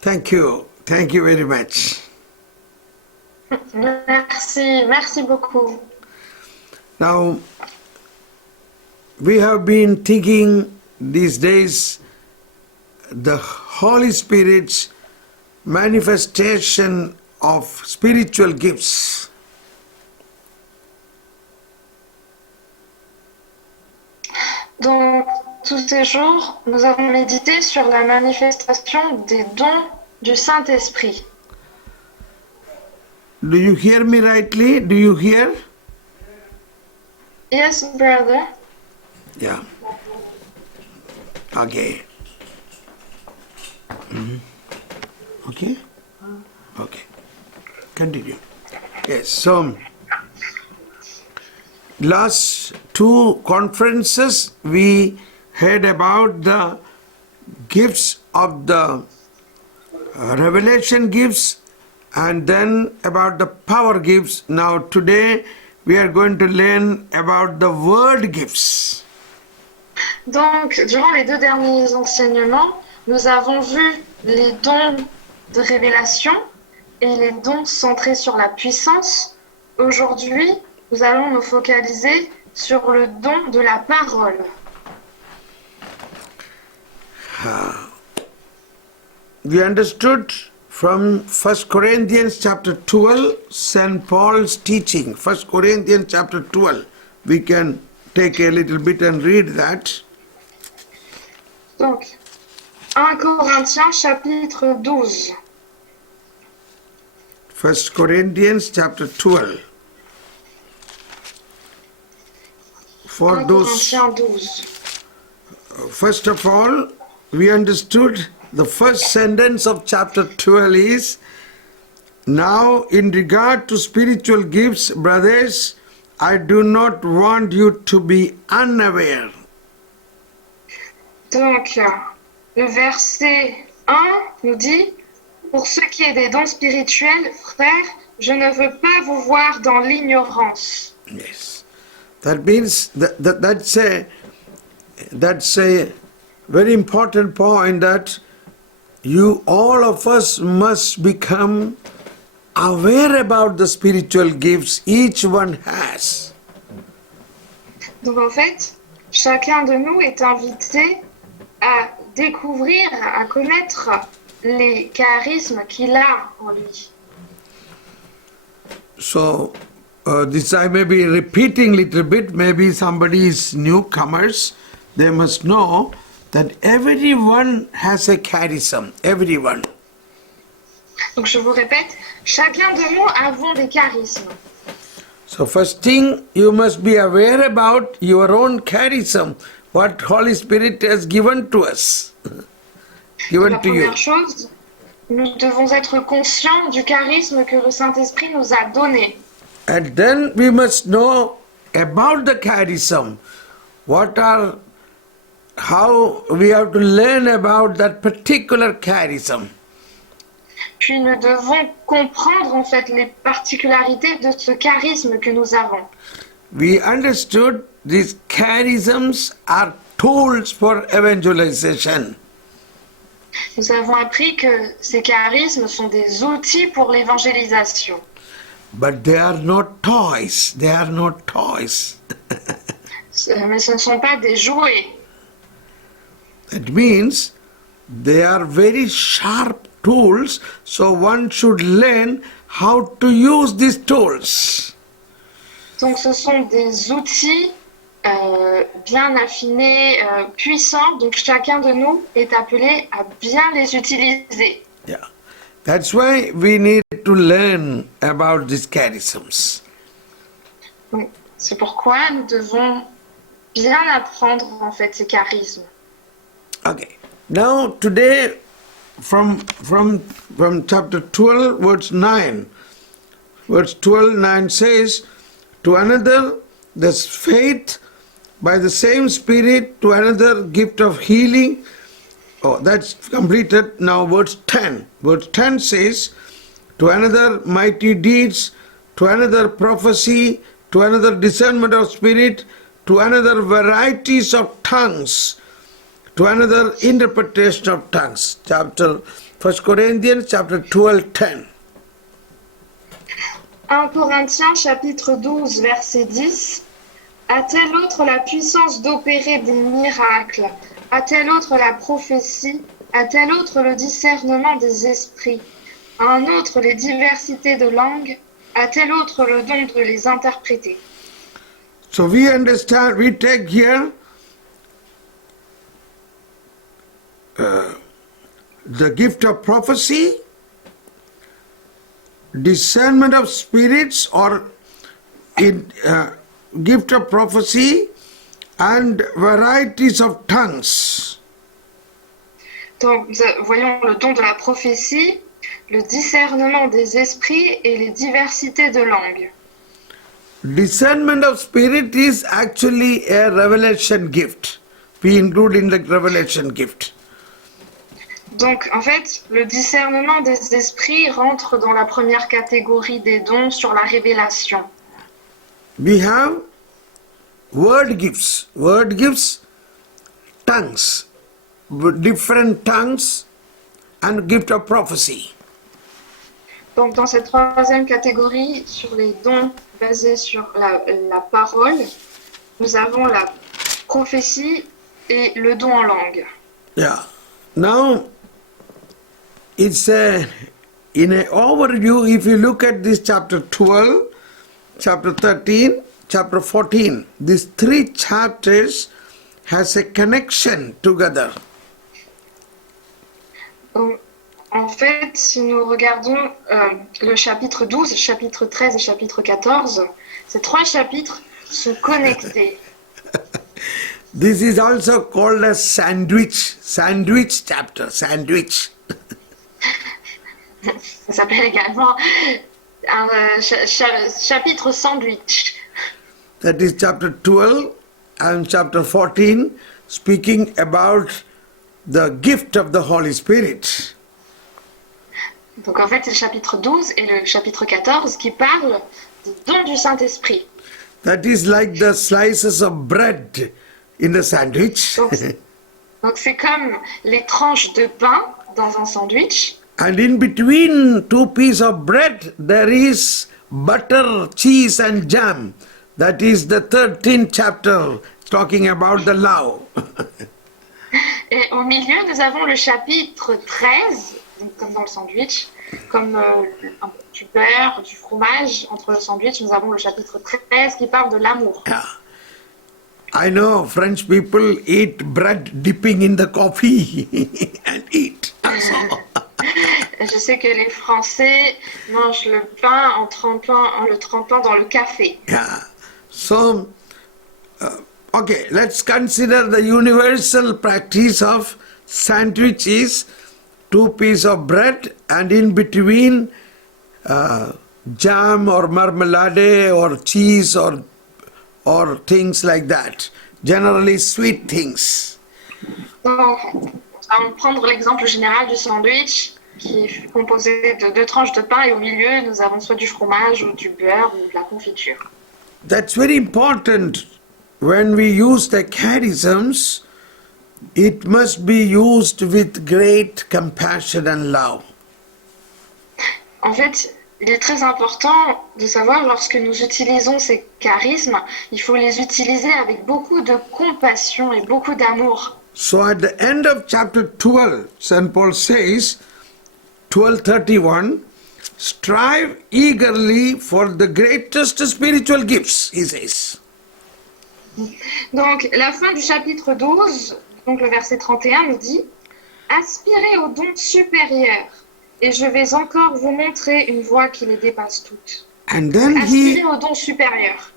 Thank you. Thank you very much. Merci beaucoup. Now, we have been thinking these days the Holy Spirit's manifestation of spiritual gifts. Donc, tous ces jours, nous avons médité sur la manifestation des dons du Saint-Esprit. Do you hear me rightly? Do you hear? Yes, brother. Yeah. Okay. Okay? Okay. Continue. Yes, so last two conferences we heard about the gifts of the revelation gifts and then about the power gifts. Now today we are going to learn about the word gifts. Donc, durant les 2 derniers enseignements, nous avons vu les dons de révélation et les dons centrés sur la puissance. Aujourd'hui, nous allons nous focaliser sur le don de la parole. We understood from 1 Corinthians chapter 12, St. Paul's teaching. 1 Corinthians chapter 12. We can take a little bit and read that. Donc, 1 Corinthiens chapitre 12. 1 Corinthians chapter 12. For 1 those, Corinthiens 12. first of all, we understood the first sentence of chapter 12 is, now in regard to spiritual gifts, brothers, I do not want you to be unaware. Donc, le verset 1 nous dit, pour ce qui est des dons spirituels, frères, je ne veux pas vous voir dans l'ignorance. Yes. That means that's a very important point, that you, all of us, must become aware about the spiritual gifts each one has. Donc en fait, chacun de nous est invité à découvrir, à connaître les charismes qu'il a en lui. So, this I may be repeating little bit, maybe somebody is newcomers, they must know that everyone has a charism, everyone. Donc je vous répète, chacun de nous avons des charismes. So first thing, you must be aware about your own charism, what Holy Spirit has given to us, given La to you. première chose, nous devons être conscients du charisme que le Saint-Esprit nous a donné. And then we must know about the charism, how we have to learn about that particular charism. Puis nous devons comprendre en fait les particularités de ce charisme que nous avons. We understood these charisms are tools for evangelization. Nous avons appris que ces charismes sont des outils pour l'évangélisation. But they are not toys. They are not toys. Mais ce ne sont pas des jouets. That means they are very sharp tools, so one should learn how to use these tools. Donc ce sont des outils bien affinés, puissants, donc chacun de nous est appelé à bien les utiliser. Yeah. That's why we need to learn about these charisms. Donc, c'est pourquoi nous devons bien apprendre en fait ces charismes. Okay. Now today from chapter 12 verse 9. Verse 12:9 says, to another there's faith by the same Spirit, to another gift of healing. Oh, that's completed. Now verse 10. Verse 10 says, to another mighty deeds, to another prophecy, to another discernment of spirit, to another varieties of tongues, to another interpretation of tongues. Chapter 1 Corinthians chapter 12:10. 1 Corinthiens chapitre 12 verset 10. A-t-elle autre la puissance d'opérer des miracles? A-t-elle autre la prophétie? A-t-elle autre le discernement des esprits? A un autre les diversités de langues? A-t-elle autre le don de les interpréter? So we understand, we take here the gift of prophecy, discernment of spirits, or gift of prophecy and varieties of tongues. Donc, voyons le don de la prophétie, le discernement des esprits et les diversités de langues. Discernment of spirit is actually a revelation gift. We include in the revelation gift. Donc, en fait, le discernement des esprits rentre dans la première catégorie des dons sur la révélation. We have word gifts, tongues, different tongues and gift of prophecy. Donc, dans cette troisième catégorie, sur les dons basés sur la parole, nous avons la prophétie et le don en langue. Yeah. Now, it's in an overview, if you look at this chapter 12, chapter 13, chapter 14, these three chapters has a connection together. Donc, en fait, si nous regardons le chapitre 12, chapitre 13 et chapitre 14, ces trois chapitres sont connectés. This is also called a sandwich chapter, sandwich. Ça s'appelle également un chapitre sandwich. That is chapter 12 and chapter 14, speaking about the gift of the Holy Spirit. Donc en fait, c'est le chapitre 12 et le chapitre 14 qui parlent du don du Saint-Esprit. That is like the slices of bread in the sandwich. Donc c'est comme les tranches de pain dans un sandwich. And in between two pieces of bread, there is butter, cheese and jam. That is the 13th chapter talking about the law. Et au milieu, nous avons le chapitre 13, donc comme dans le sandwich, comme du beurre, du fromage. Entre le sandwich, nous avons le chapitre 13 qui parle de l'amour. I know French people eat bread dipping in the coffee and eat. Je sais que les Français mangent le pain en le trempant dans le café. Yeah. So, okay, let's consider the universal practice of sandwiches, two pieces of bread and in between jam or marmalade or cheese or things like that, generally sweet things. Donc, on va prendre l'exemple général du sandwich qui est composé de deux tranches de pain et au milieu, nous avons soit du fromage ou du beurre ou de la confiture. That's very important. When we use the charisms, it must be used with great compassion and love. En fait, il est très important de savoir, lorsque nous utilisons ces charismes, il faut les utiliser avec beaucoup de compassion et beaucoup d'amour. So at the end of chapter 12, St. Paul says, 12:31, strive eagerly for the greatest spiritual gifts, he says. Donc, la fin du chapitre 12, donc le verset 31 nous dit « Aspirez aux dons supérieurs, et je vais encore vous montrer une voie qui les dépasse toutes. » And then Aspirez aux dons supérieurs.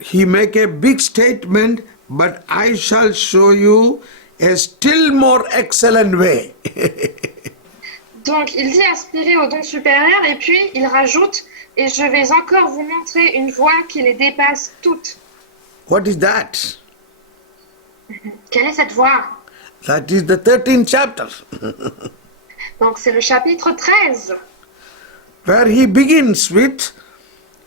he make a big statement, but I shall show you a still more excellent way. Donc, il dit aspirer aux dons supérieurs et puis il rajoute « Et je vais encore vous montrer une voie qui les dépasse toutes. » What is that? Quelle est cette voie? That is the 13th chapter, Donc, c'est le chapitre 13, where he begins with,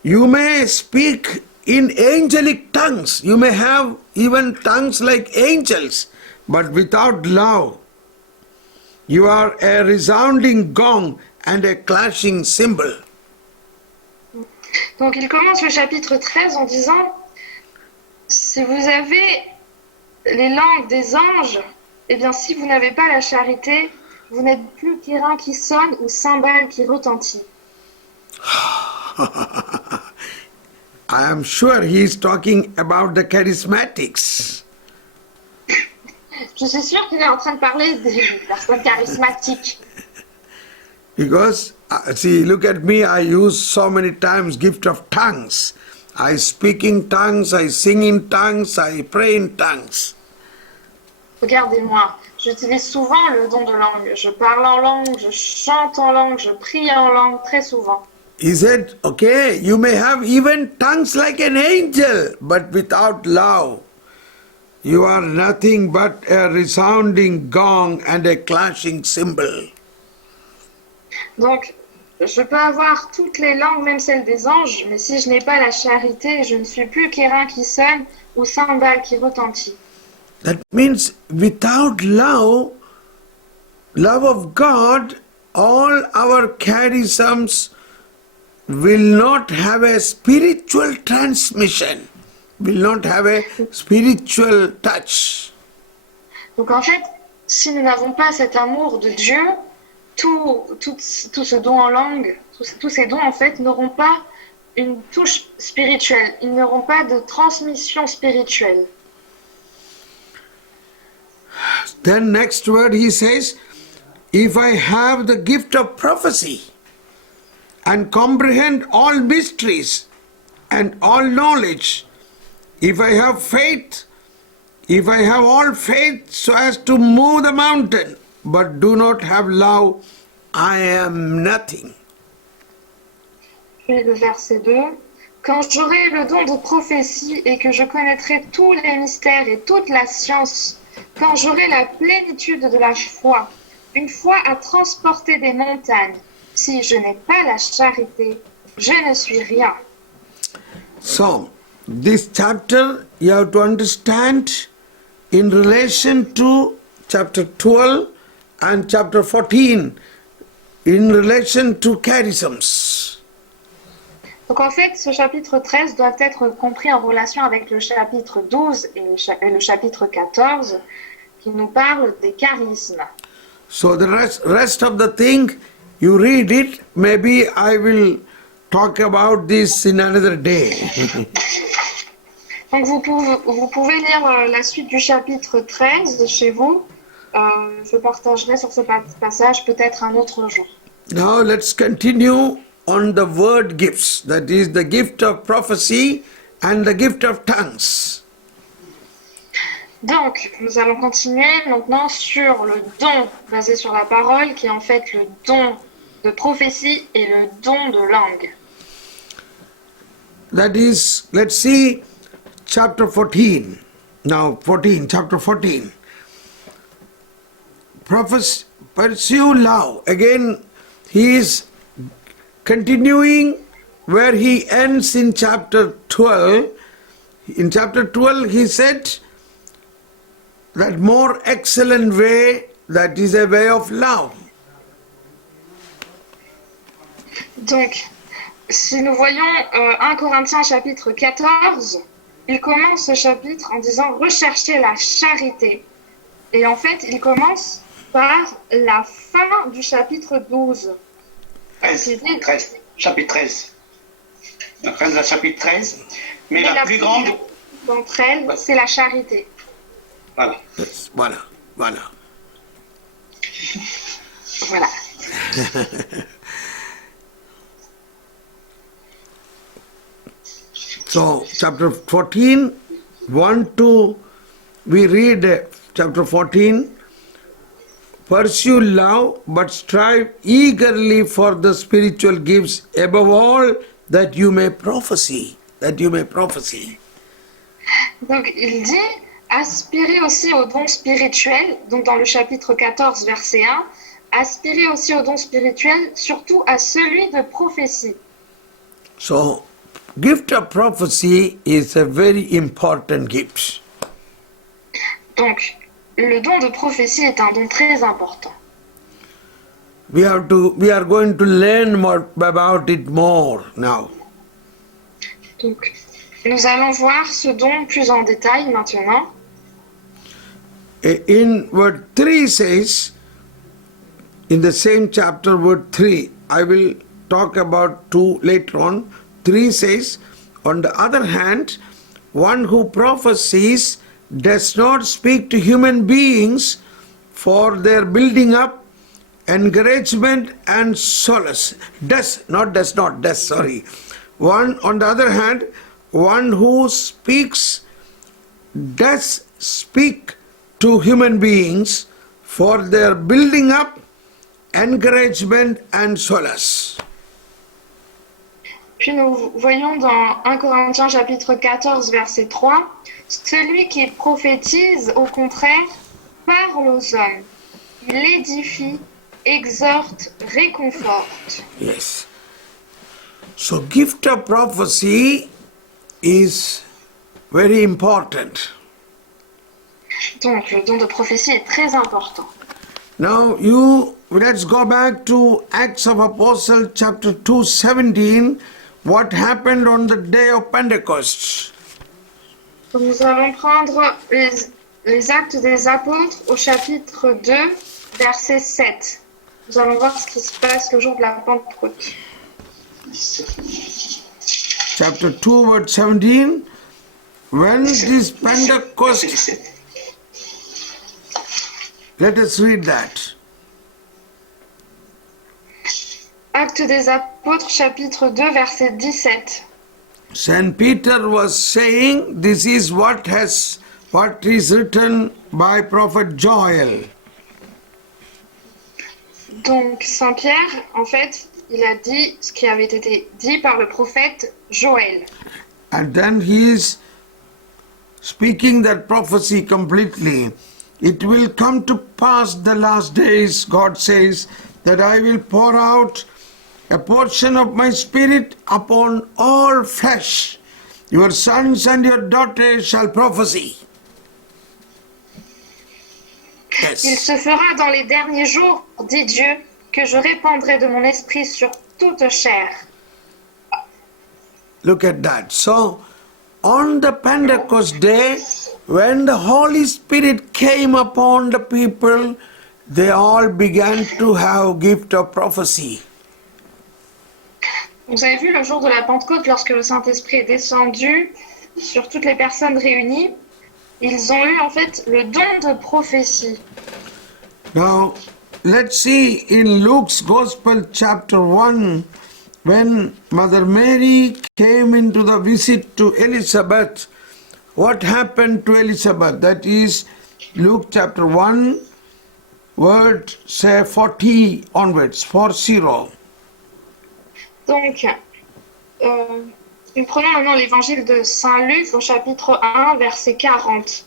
you may speak in angelic tongues. You may have even tongues like angels, but without love, you are a resounding gong and a clashing cymbal. Donc il commence le chapitre 13 en disant, si vous avez les langues des anges, eh bien si vous n'avez pas la charité, vous n'êtes plus qu'airain qui sonne ou cymbale qui retentit. I am sure he is talking about the charismatics. Je suis sûre qu'il est en train de parler des personnes charismatiques. Because, see, look at me, I use so many times gift of tongues. I speak in tongues, I sing in tongues, I pray in tongues. Regardez-moi, j'utilise souvent le don de langue. Je parle en langue, je chante en langue, je prie en langue très souvent. He said, okay, you may have even tongues like an angel, but without love, you are nothing but a resounding gong and a clashing cymbal. Donc, je peux avoir toutes les langues, même celles des anges, mais si je n'ai pas la charité, je ne suis plus qu'airain qui sonne ou cymbale qui retentit. That means without love, love of God, all our charisms will not have a spiritual transmission, will not have a spiritual touch. Donc en fait, si nous n'avons pas cet amour de Dieu, tout ce don en langue, tous ces dons en fait n'auront pas une touche spirituelle, ils n'auront pas de transmission spirituelle. Then next word he says, if I have the gift of prophecy and comprehend all mysteries and all knowledge, if I have faith, if I have all faith so as to move the mountain, but do not have love, I am nothing. Puis le verset 2, quand j'aurai le don de prophétie et que je connaîtrai tous les mystères et toute la science, quand j'aurai la plénitude de la foi, une foi à transporter des montagnes, si je n'ai pas la charité, je ne suis rien. So, this chapter you have to understand in relation to chapter 12 and chapter 14, in relation to charisms. Donc en fait, ce chapitre 13 doit être compris en relation avec le chapitre 12 et le chapitre 14 qui nous parlent des charismes. So the rest of the thing, you read it, maybe I will talk about this in another day. Donc vous pouvez lire la suite du chapitre 13 chez vous. Je partagerai sur ce passage peut-être un autre jour. Now let's continue on the word gifts, that is the gift of prophecy and the gift of tongues. Donc, nous allons continuer maintenant sur le don basé sur la parole, qui est en fait le don de prophétie et le don de langue. That is, let's see chapter 14. Now, chapter 14. Pursue love. Again, he is continuing where he ends in chapter 12. In chapter 12, he said that more excellent way, that is a way of love. Donc, si nous voyons 1 Corinthiens chapitre 14, il commence ce chapitre en disant « Recherchez la charité ». Et en fait, il commence par la fin du chapitre 12. 13, chapitre 13. La fin de la chapitre 13. Mais la plus grande d'entre elles, c'est la charité. Voilà. Yes, voilà. Voilà. So, chapter 14, 1 to, we read chapter 14, pursue love, but strive eagerly for the spiritual gifts, above all, that you may prophesy. Donc, il dit, aspirez aussi aux dons spirituels, donc dans le chapitre 14, verset 1, aspirez aussi aux dons spirituels, surtout à celui de prophétie. So, gift of prophecy is a very important gift. Donc, le don de prophétie est un don très important. We are going to learn more about it more now. Donc, nous allons voir ce don plus en détail maintenant. In word 3 says, in the same chapter, word 3, I will talk about 2 later on. 3 says, on the other hand, one who prophesies does not speak to human beings for their building up, encouragement and solace. Does not, sorry. One, on the other hand, one who speaks does speak to human beings for their building up, encouragement and solace. Puis nous voyons dans 1 Corinthiens chapitre 14 verset 3, celui qui prophétise au contraire parle aux hommes, il édifie, exhorte, réconforte. Yes. So gift of prophecy is very important. Donc le don de prophétie est très important. Now let's go back to Acts of Apostles chapter 2:17. What happened on the day of Pentecost? Donc nous allons prendre les actes des apôtres au chapitre 2 verset 7. Nous allons voir ce qui se passe le jour de la Pentecôte. Chapter 2 verse 17. When this Pentecost, let us read that. Actes des apôtres chapitre 2 verset 17. Saint Peter was saying, this is what is written by prophet Joel. Donc Saint Pierre, en fait, il a dit ce qui avait été dit par le prophète Joël. And then he is speaking that prophecy completely. It will come to pass the last days, God says, that I will pour out a portion of my spirit upon all flesh. Your sons and your daughters shall prophesy. Yes. Il se fera dans les derniers jours, dit Dieu, que je répandrai de mon esprit sur toute chair. Look at that. So, on the Pentecost day, when the Holy Spirit came upon the people, they all began to have gift of prophecy. Vous avez vu le jour de la Pentecôte, lorsque le Saint-Esprit est descendu sur toutes les personnes réunies, ils ont eu en fait le don de prophétie. Now, let's see in Luke's Gospel chapter 1, when Mother Mary came into the visit to Elizabeth, what happened to Elizabeth? That is Luke chapter 1, word say 40 onwards, 40. Donc, nous prenons maintenant l'évangile de Saint Luc au chapitre 1, verset 40,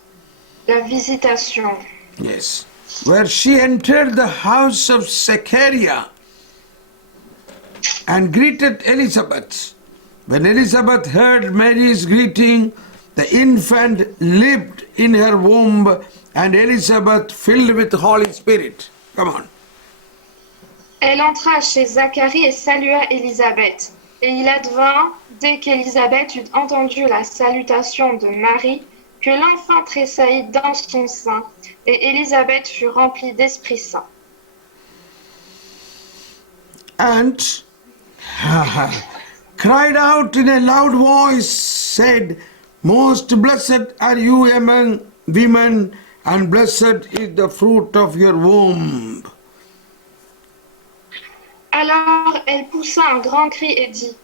la visitation. Yes. Where she entered the house of Zechariah and greeted Elizabeth. When Elizabeth heard Mary's greeting, the infant leaped in her womb, and Elizabeth filled with the Holy Spirit. Come on. Elle entra chez Zacharie et salua Élisabeth. Et il advint, dès qu'Élisabeth eut entendu la salutation de Marie, que l'enfant tressaillit dans son sein, et Élisabeth fut remplie d'Esprit Saint. And cried out in a loud voice, said, Most blessed are you among women, and blessed is the fruit of your womb. Alors elle poussa un grand cri et dit,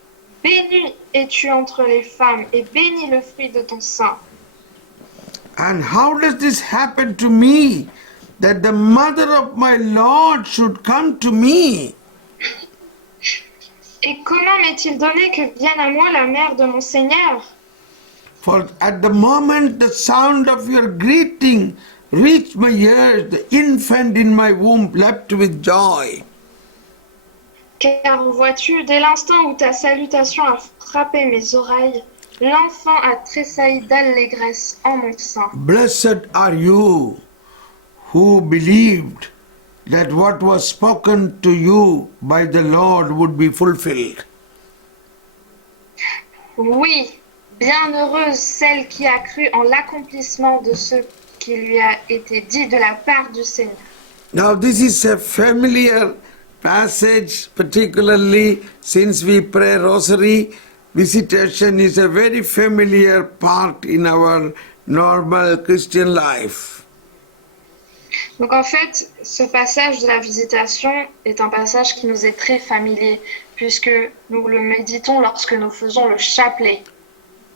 Béni es-tu entre les femmes, et béni le fruit de ton sein. And how does this happen to me, that the mother of my Lord should come to me? Et comment m'est-il donné que vienne à moi la mère de mon Seigneur? For at the moment the sound of your greeting reached my ears, the infant in my womb leapt with joy. Car vois-tu, dès l'instant où ta salutation a frappé mes oreilles, l'enfant a tressailli d'allégresse en mon sein. Blessed are you who believed that what was spoken to you by the Lord would be fulfilled. Oui, bienheureuse celle qui a cru en l'accomplissement de ce qui lui a été dit de la part du Seigneur. Now, this is a familiar passage, particularly since we pray rosary. Visitation is a very familiar part in our normal Christian life. Donc en fait, ce passage de la visitation est un passage qui nous est très familier, puisque nous le méditons lorsque nous faisons le chapelet.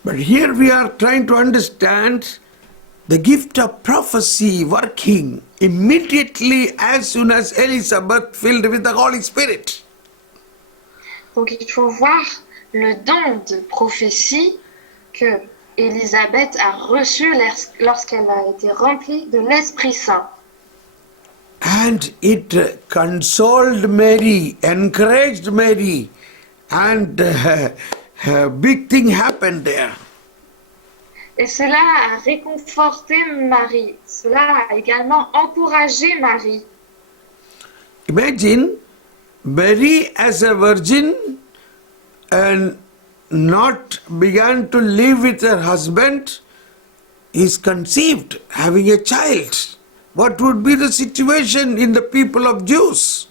But here we are trying to understand the gift of prophecy working immediately as soon as Elizabeth filled with the Holy Spirit. Donc il faut voir le don de prophétie que Élisabeth a reçu lorsqu'elle a été remplie de l'Esprit Saint. And it consoled Mary, encouraged Mary, and a big thing happened there. Et cela a réconforté Marie. Cela a également encouragé Marie. Imagine Mary as a virgin and not began to live with her husband is conceived, having a child. What would be the situation in the people of Jews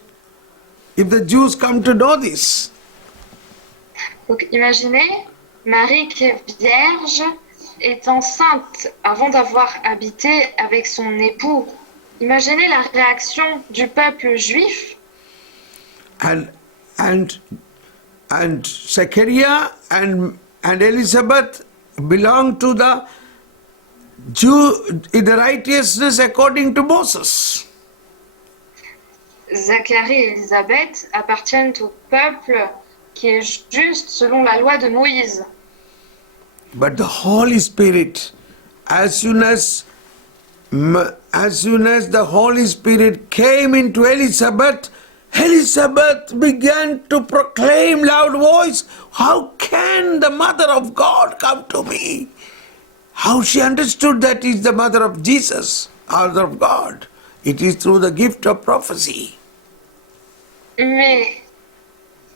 if the Jews come to know this? Donc imaginez Marie qui est vierge, est enceinte avant d'avoir habité avec son époux. Imaginez la réaction du peuple juif. And Zechariah and Elizabeth belong to the Jew in the righteousness according to Moses. Zacharie et Élisabeth appartiennent au peuple qui est juste selon la loi de Moïse. But the Holy Spirit, as soon as the Holy Spirit came into Elizabeth, Elizabeth began to proclaim loud voice, "How can the mother of God come to me?" How she understood that is the mother of Jesus, mother of God. It is through the gift of prophecy. Mais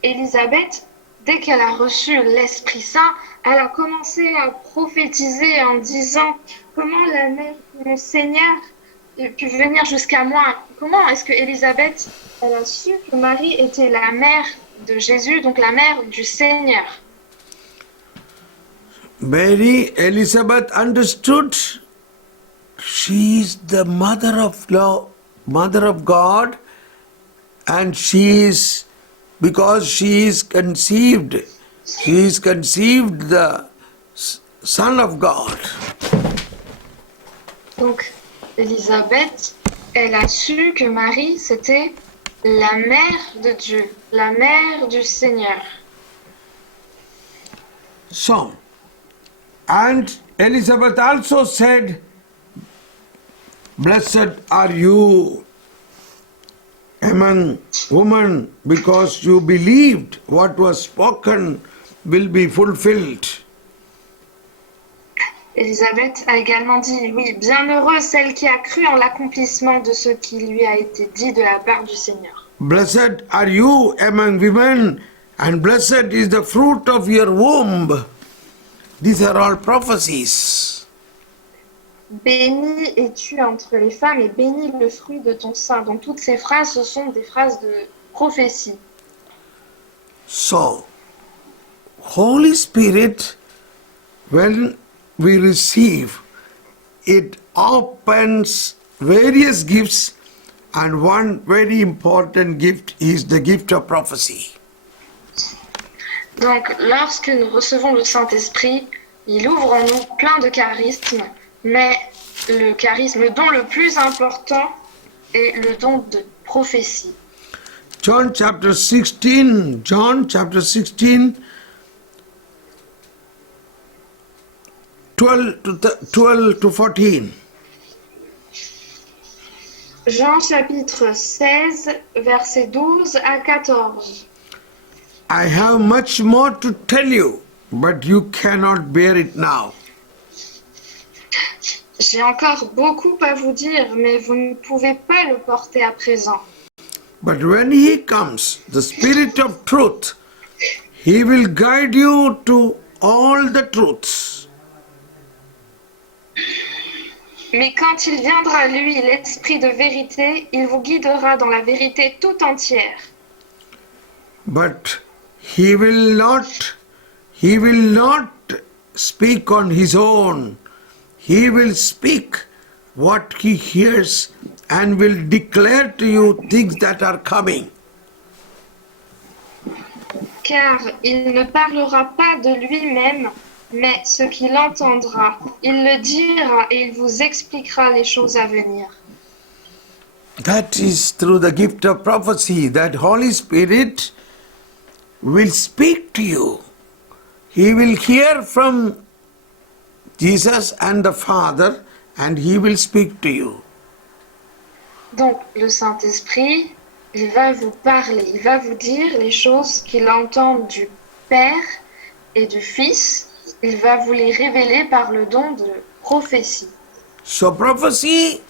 Élisabeth, dès qu'elle a reçu l'Esprit Saint, elle a commencé à prophétiser en disant comment la mère de mon Seigneur pu venir jusqu'à moi. Comment est-ce que Élisabeth, elle a su que Marie était la mère de Jésus, donc la mère du Seigneur? Mary, Elizabeth understood she is the mother of God, and because she is conceived the Son of God. Donc, Élisabeth, elle a su que Marie, c'était la mère de Dieu, la mère du Seigneur. So, and Elizabeth also said, "Blessed are you among women, because you believed what was spoken will be fulfilled." Élisabeth a également dit, oui, bienheureuse celle qui a cru en l'accomplissement de ce qui lui a été dit de la part du Seigneur. Blessed are you among women, and blessed is the fruit of your womb. These are all prophecies. Béni es-tu entre les femmes et béni le fruit de ton sein. Donc toutes ces phrases, ce sont des phrases de prophétie. So, Holy Spirit, when we receive, it opens various gifts, and one very important gift is the gift of prophecy. Donc lorsque nous recevons le Saint-Esprit, il ouvre en nous plein de charismes, mais le charisme don le plus important est le don de prophétie. John chapter 16, 12 to 14. Jean chapitre 16, versets 12 à 14. I have much more to tell you, but you cannot bear it now. J'ai encore beaucoup à vous dire, mais vous ne pouvez pas le porter à présent. But when he comes, the Spirit of truth, he will guide you to all the truths. Mais quand il viendra, lui, l'Esprit de vérité, il vous guidera dans la vérité tout entière. But he will not speak on his own. He will speak what he hears and will declare to you things that are coming. Car il ne parlera pas de lui-même, mais ce qu'il entendra, il le dira et il vous expliquera les choses à venir. That is through the gift of prophecy, that Holy Spirit will speak to you. He will hear from Jesus and the Father and he will speak to you. Donc le Saint-Esprit, il va vous parler, il va vous dire les choses qu'il entend du Père et du Fils. Il va vous les révéler par le don de prophétie. So prophecy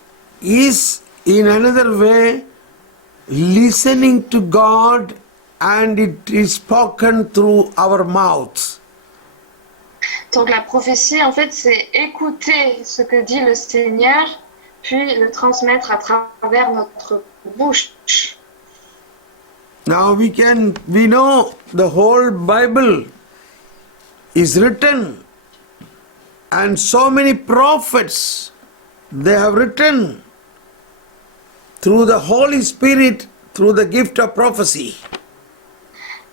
is in another way listening to God and it is spoken through our mouths. Donc la prophétie, en fait, c'est écouter ce que dit le Seigneur, puis le transmettre à travers notre bouche. Now we know the whole Bible is written and so many prophets they have written through the Holy Spirit, through the gift of prophecy.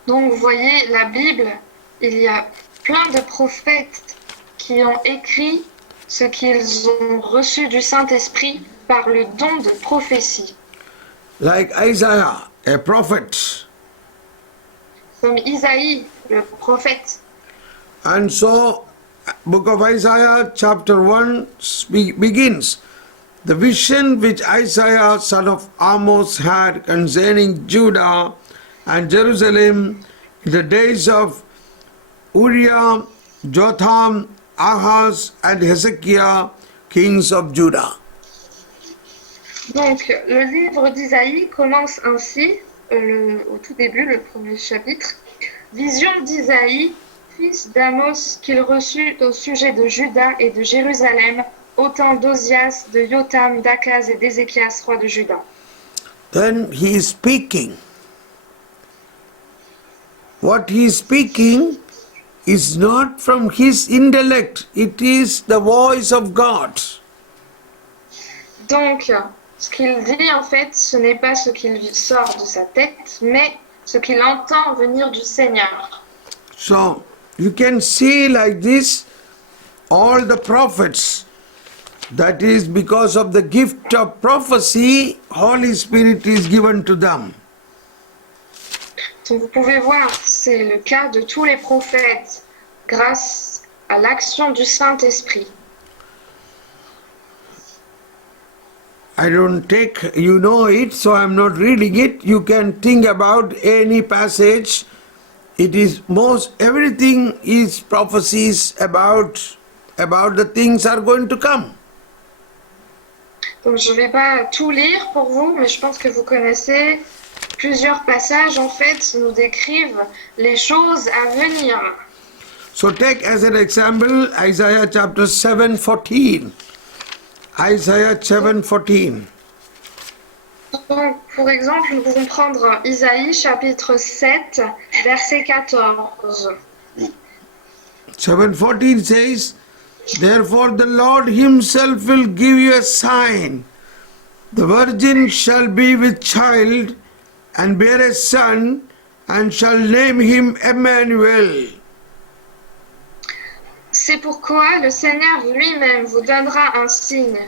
Donc vous voyez, la Bible, il y a plein de prophètes qui ont écrit ce qu'ils ont reçu du Saint-Esprit par le don de prophétie. Like Isaiah, a prophet. Comme Isaïe, le prophète. And so, book of Isaiah chapter 1 begins. The vision which Isaiah son of Amos had concerning Judah and Jerusalem in the days of Uriah, Jotham, Ahaz and Hezekiah, kings of Judah. Donc, le livre d'Isaïe commence ainsi, au tout début, le premier chapitre. Vision d'Isaïe, fils d'Amos, qu'il reçut au sujet de Juda et de Jérusalem, au temps d'Ozias, de Jotham, d'Akaz et d'Ézéchias, roi de Juda. Then he is speaking. What he is speaking is not from his intellect, it is the voice of God. Donc, ce qu'il dit, en fait, ce n'est pas ce qu'il sort de sa tête, mais ce qu'il entend venir du Seigneur. So, you can see like this, all the prophets, that is because of the gift of prophecy, Holy Spirit is given to them. Donc, vous pouvez voir, c'est le cas de tous les prophètes, grâce à l'action du Saint-Esprit. I don't take, you know it, so I'm not reading it. You can think about any passage. It is everything is prophecies about the things are going to come. Donc je ne vais pas tout lire pour vous, mais je pense que vous connaissez plusieurs passages, en fait, nous décrivent les choses à venir. So take as an example Isaiah chapter 7:14. Isaiah 7:14. Donc, pour exemple, nous pouvons prendre Isaïe chapitre 7, verset 14. 7:14 says, Therefore the Lord himself will give you a sign. The virgin shall be with child and bear a son and shall name him Emmanuel. C'est pourquoi le Seigneur lui-même vous donnera un signe.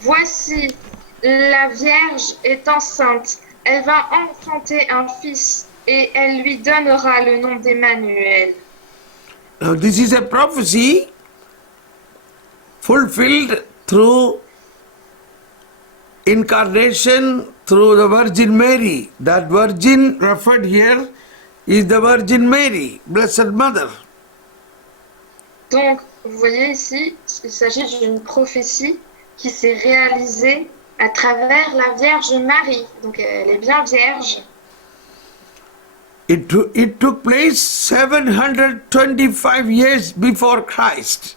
Voici, la Vierge est enceinte, elle va enfanter un fils et elle lui donnera le nom d'Emmanuel. Now this is a prophecy fulfilled through incarnation through the Virgin Mary. That virgin referred here is the Virgin Mary, Blessed Mother. Donc, vous voyez ici, il s'agit d'une prophétie qui s'est réalisée à travers la Vierge Marie. Donc, elle est bien vierge. It took place 725 years before Christ,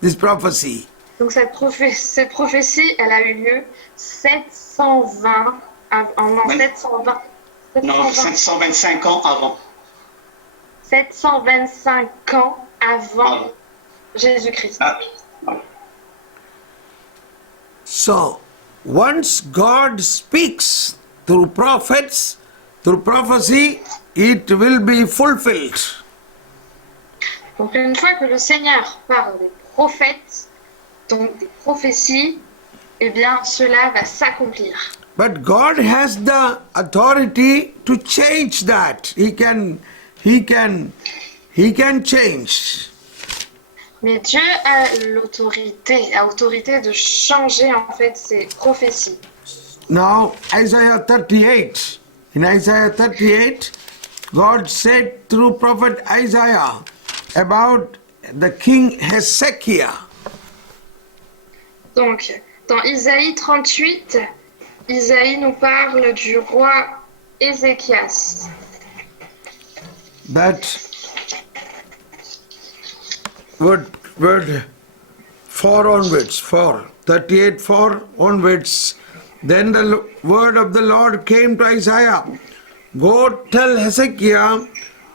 this prophecy. Donc, cette prophétie, elle a eu lieu 720, non, Oui. 720, Non, 725 ans avant. 725 ans avant Ah. Jésus-Christ. Ah. So, once God speaks through prophets, through prophecy, it will be fulfilled. Donc, une fois que le Seigneur parle des prophètes, donc des prophéties, eh bien, cela va s'accomplir. But God has the authority to change that. He can change. Mais Dieu a l'autorité de changer en fait ces prophéties. Now, Isaiah 38. In Isaiah 38, God said through prophet Isaiah about the king Hezekiah. Donc, dans Isaïe 38, Isaïe nous parle du roi Ézéchias. That word 4 onwards, 38 4 onwards. Then the word of the Lord came to Isaiah. Go tell Hezekiah,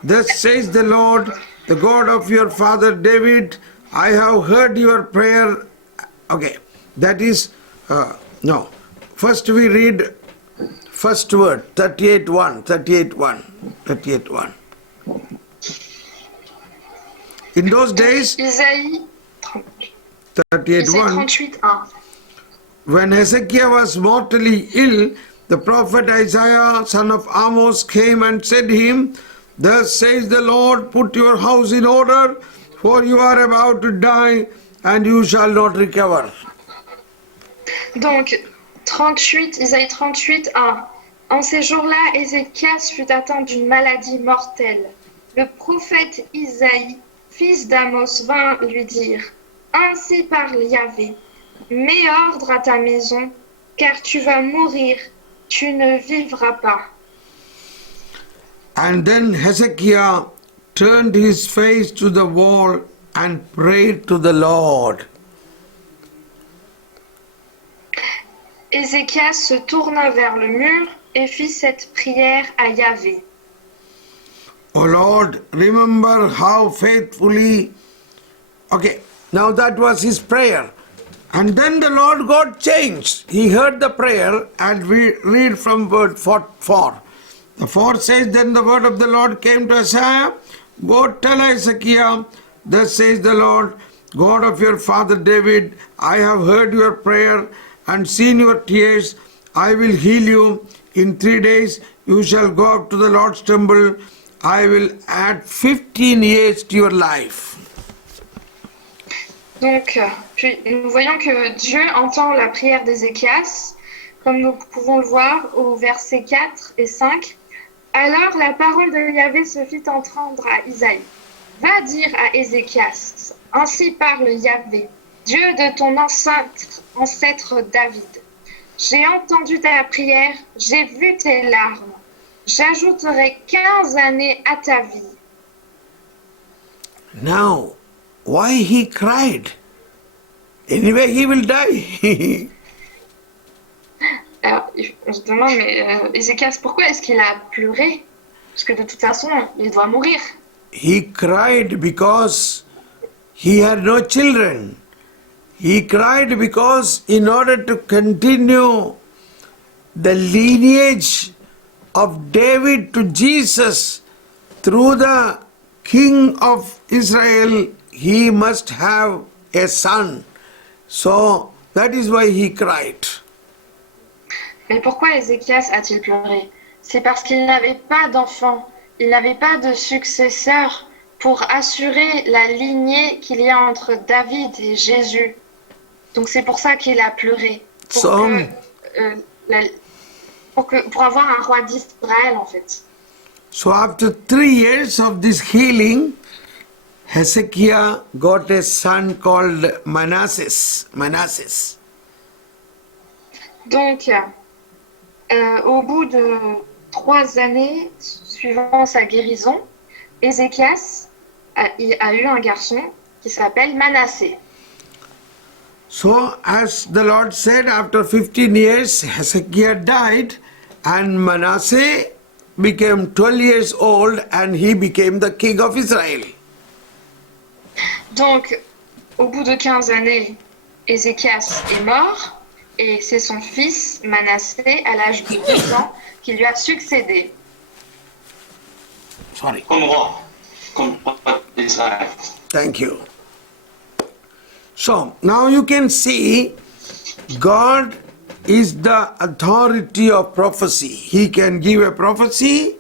thus says the Lord, the God of your father David, I have heard your prayer. Okay, that is, no. First we read first word, 38:1, 38:1, 38:1. In those days, Isaïe 38:1, 38, 1. when Hezekiah was mortally ill, the prophet Isaiah, son of Amos, came and said to him, thus says the Lord, put your house in order, for you are about to die, and you shall not recover. Donc, 38, Isaïe 38, 1. En ces jours-là, Ézéchias fut atteint d'une maladie mortelle. Le prophète Isaïe, fils d'Amos, vint lui dire, ainsi parle Yahvé, mets ordre à ta maison, car tu vas mourir, tu ne vivras pas. And then Hezekiah turned his face to the wall and prayed to the Lord. Ézéchias se tourna vers le mur et fit cette prière à Yahvé. O Lord, remember how faithfully. Okay, now that was his prayer. And then the Lord God changed. He heard the prayer, and we read from word 4. The 4 says, then the word of the Lord came to Isaiah, go tell Hezekiah, thus says the Lord, God of your father David, I have heard your prayer and seen your tears. I will heal you. In 3 days you shall go up to the Lord's temple. I will add 15 years to your life. Donc, puis nous voyons que Dieu entend la prière d'Ézéchias, comme nous pouvons le voir au verset 4 et 5. Alors la parole de Yahvé se fit entendre à Isaïe. Va dire à Ézéchias, ainsi parle Yahvé, Dieu de ton ancêtre David. J'ai entendu ta prière, j'ai vu tes larmes. J'ajouterai 15 années à ta vie. Now, why he cried? Anyway, he will die. Alors, on se demande, mais Ézéchias, pourquoi est-ce qu'il a pleuré? Parce que de toute façon, il doit mourir. He cried because he had no children. He cried because in order to continue the lineage of David to Jesus through the king of Israel, he must have a son. So that is why he cried. Mais pourquoi Ézéchias a-t-il pleuré? C'est parce qu'il n'avait pas d'enfant, il n'avait pas de successeur pour assurer la lignée qu'il y a entre David et Jésus. Donc c'est pour ça qu'il a pleuré. Pour avoir un roi d'Israël en fait. So after 3 years of this healing, Hezekiah got a son called Manasseh. Donc, au bout de 3 années suivant sa guérison, Ézéchias a eu un garçon qui s'appelle Manassé. So as the Lord said, after 15 years, Hezekiah died and Manasseh became 12 years old and he became the king of Israel. Donc, au bout de 15 années, Ézéchias est mort et c'est son fils Manassé, à l'âge de 10 ans, qui lui a succédé. Sorry. Comme roi, comme roi d'Israël. Thank you. So now you can see God is the authority of prophecy. He can give a prophecy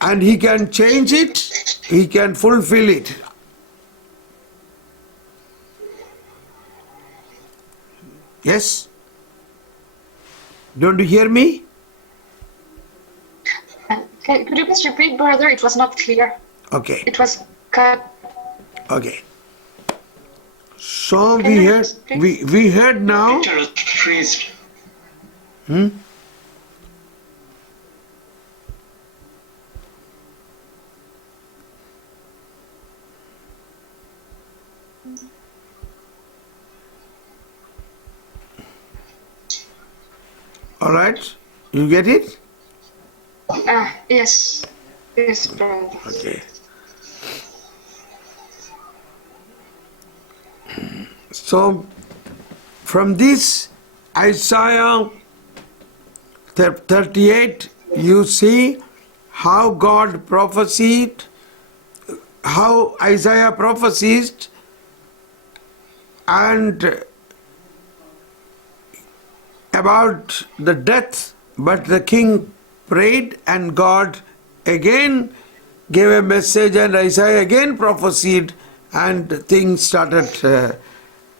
and he can change it, he can fulfill it. Yes? Don't you hear me? Could you please repeat, brother? It was not clear. Okay. It was cut. Okay. So Can we you heard please? we heard now. Picture of trees. Hmm? All right, you get it? Yes. Yes, brother. Okay. So, from this Isaiah 38, you see how God prophesied, how Isaiah prophesied, and about the death, but the king prayed and God again gave a message and Isaiah again prophesied and things started,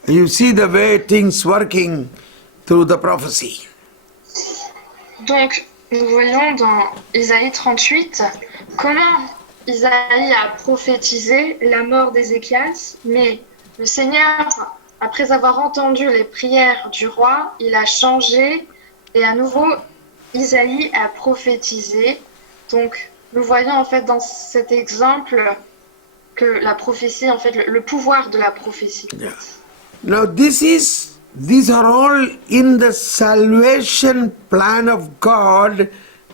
you see the way things working through the prophecy. Donc, nous voyons dans Isaïe 38 comment Isaïe a prophétisé la mort d'Ézéchias, mais le Seigneur, après avoir entendu les prières du roi, il a changé et à nouveau Isaïe a prophétisé. Donc, nous voyons en fait dans cet exemple que la prophétie, en fait, le pouvoir de la prophétie. Yeah. Now these are all in the salvation plan of God,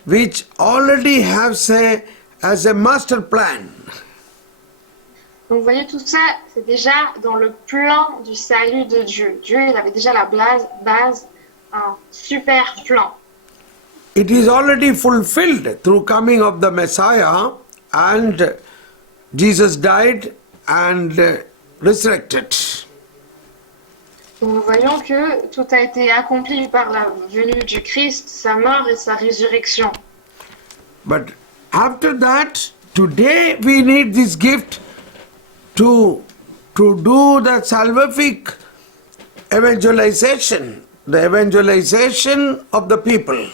which already has a master plan. Donc, vous voyez, tout ça, c'est déjà dans le plan du salut de Dieu. Dieu, il avait déjà la base, un super plan. It is already fulfilled through coming of the Messiah, and Jesus died and resurrected. Donc, nous voyons que tout a été accompli par la venue du Christ, sa mort et sa résurrection. But after that, today we need this gift to do the salvific evangelization, the evangelization of the people.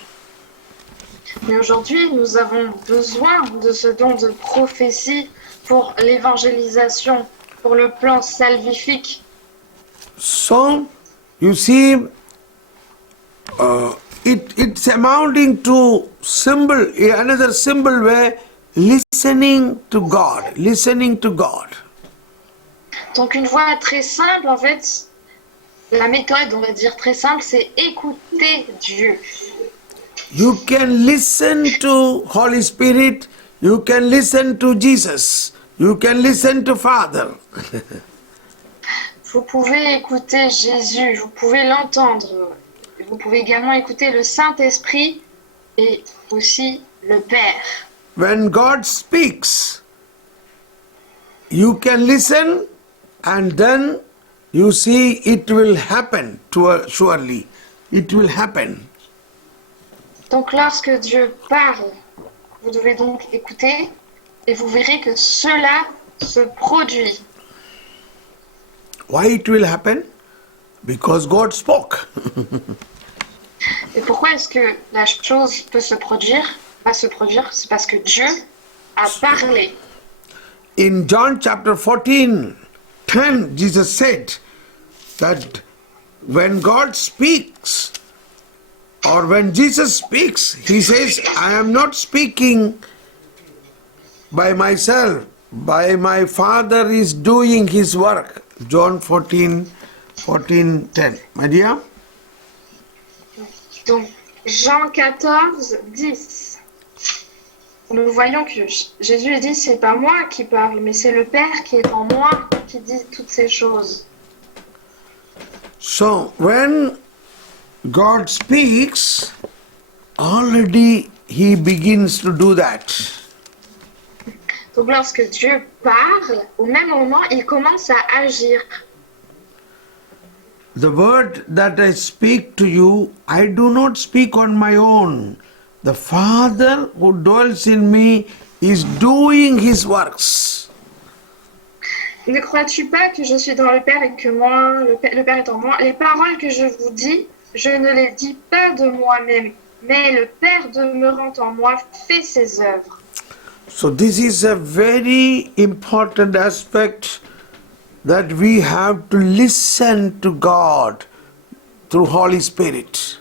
Mais aujourd'hui, nous avons besoin de ce don de prophétie pour l'évangélisation, pour le plan salvifique. So, you see, it's amounting to another symbol way, listening to God, listening to God. Donc une voie très simple, en fait, la méthode, on va dire très simple, c'est écouter Dieu. You can listen to Holy Spirit, you can listen to Jesus, you can listen to Father. Vous pouvez écouter Jésus, vous pouvez l'entendre. Vous pouvez également écouter le Saint-Esprit et aussi le Père. When God speaks, you can listen and then you see it will happen surely. It will happen. Donc lorsque Dieu parle, vous devez donc écouter et vous verrez que cela se produit. Why it will happen? Because God spoke. Et pourquoi est-ce que la chose peut se produire? va se produire, c'est parce que Dieu a parlé. In John chapter 14, 10, Jesus said that when God speaks, or when Jesus speaks, he says, I am not speaking by myself, by my Father is doing his work. John 14, 10. My dear? Donc, Jean 14, 10. Nous voyons que Jésus dit, c'est pas moi qui parle, mais c'est le Père qui est en moi qui dit toutes ces choses. So, when God speaks, already he begins to do that. Donc, lorsque Dieu parle, au même moment, il commence à agir. The word that I speak to you, I do not speak on my own. The Father who dwells in me is doing his works. Ne crois-tu pas que je suis dans le Père et que moi, le Père est en moi? Les paroles que je vous dis, je ne les dis pas de moi-même, mais le Père demeurant en moi fait ses œuvres. So this is a very important aspect that we have to listen to God through Holy Spirit.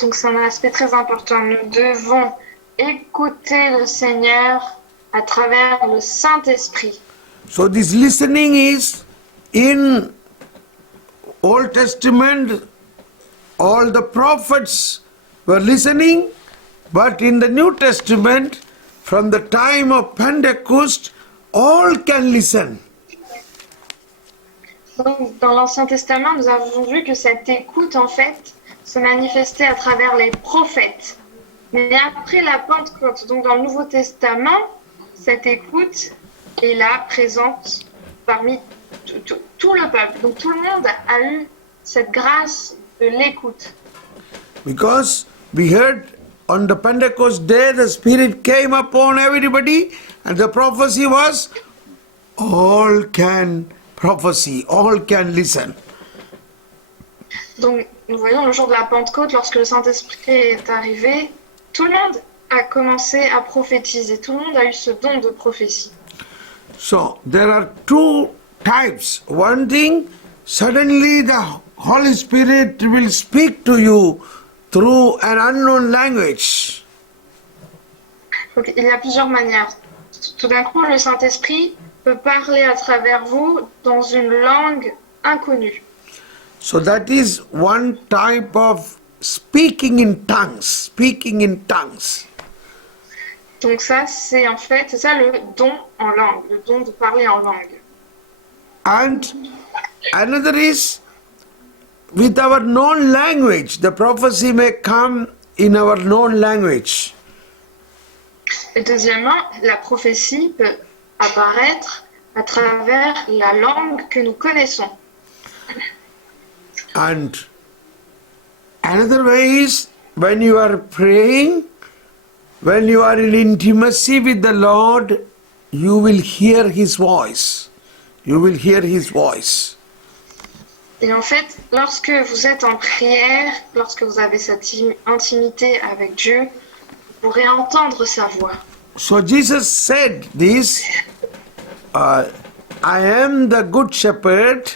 Donc c'est un aspect très important. Nous devons écouter le Seigneur à travers le Saint-Esprit. So this listening is in Old Testament, all the prophets were listening, but in the New Testament, from the time of Pentecost, all can listen. Donc, dans l'Ancien Testament, nous avons vu que cette écoute, en fait, se manifestait à travers les prophètes. Mais après la Pentecôte, donc dans le Nouveau Testament, cette écoute est là, présente parmi tout le peuple. Donc tout le monde a eu cette grâce de l'écoute. Because we heard on the Pentecost day, the Spirit came upon everybody, and the prophecy was, all can prophesy, all can listen. Donc nous voyons le jour de la Pentecôte, lorsque le Saint-Esprit est arrivé, tout le monde a commencé à prophétiser, tout le monde a eu ce don de prophétie. So there are two types. One thing, suddenly the Holy Spirit will speak to you through an unknown language. Donc il y a plusieurs manières. Tout d'un coup, le Saint-Esprit peut parler à travers vous dans une langue inconnue. So that is one type of speaking in tongues, speaking in tongues. Donc ça, c'est en fait, c'est ça le don en langue, le don de parler en langue. And another is with our known language. The prophecy may come in our known language. Et deuxièmement, la prophétie peut apparaître à travers la langue que nous connaissons. And another way is when you are praying, when you are in intimacy with the Lord, you will hear His voice. You will hear His voice. Et en fait, lorsque vous êtes en prière, lorsque vous avez cette intimité avec Dieu, vous pourrez entendre sa voix. So Jesus said this, I am the good shepherd,